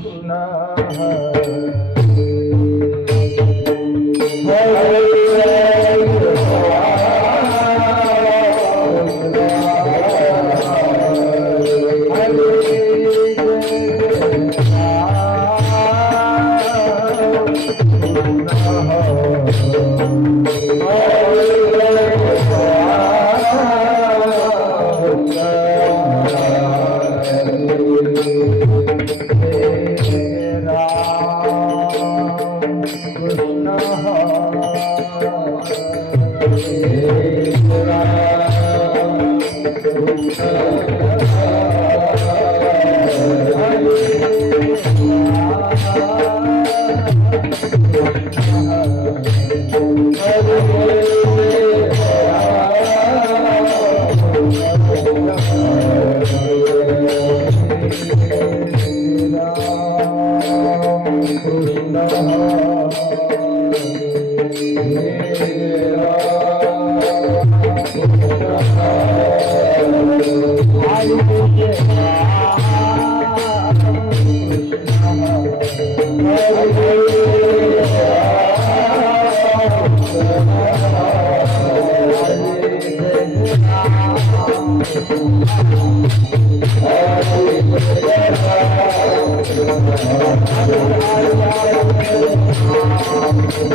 Krishna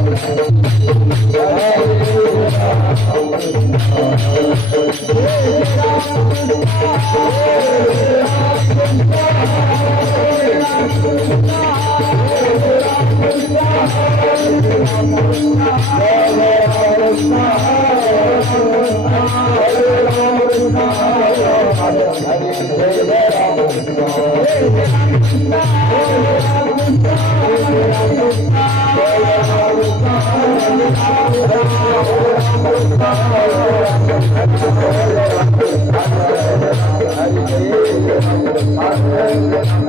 Hare Hare Hari Hari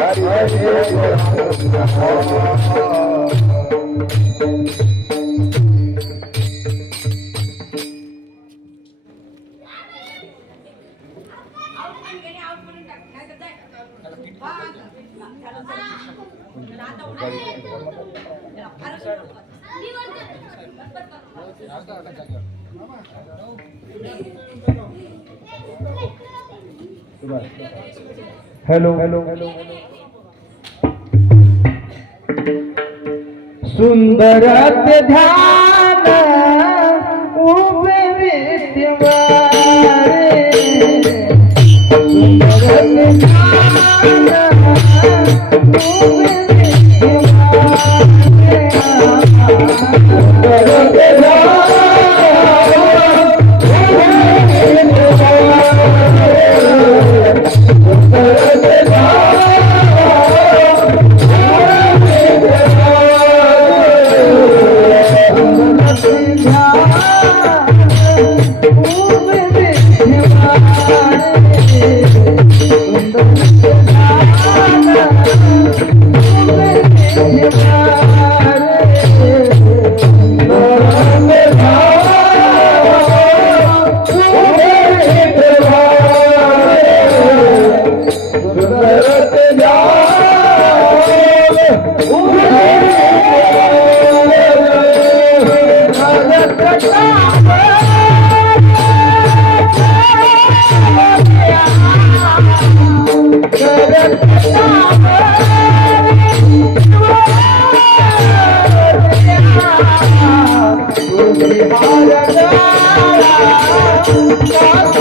Hari Hari hello hello hello. सुंदर ध्यान सुंदर ध्यान Oh,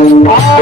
Oh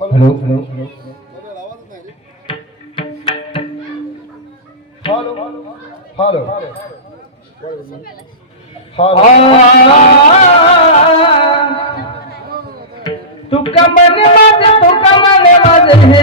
हॅलो. हॅलो तुका मने माझे तुका मने माझे हे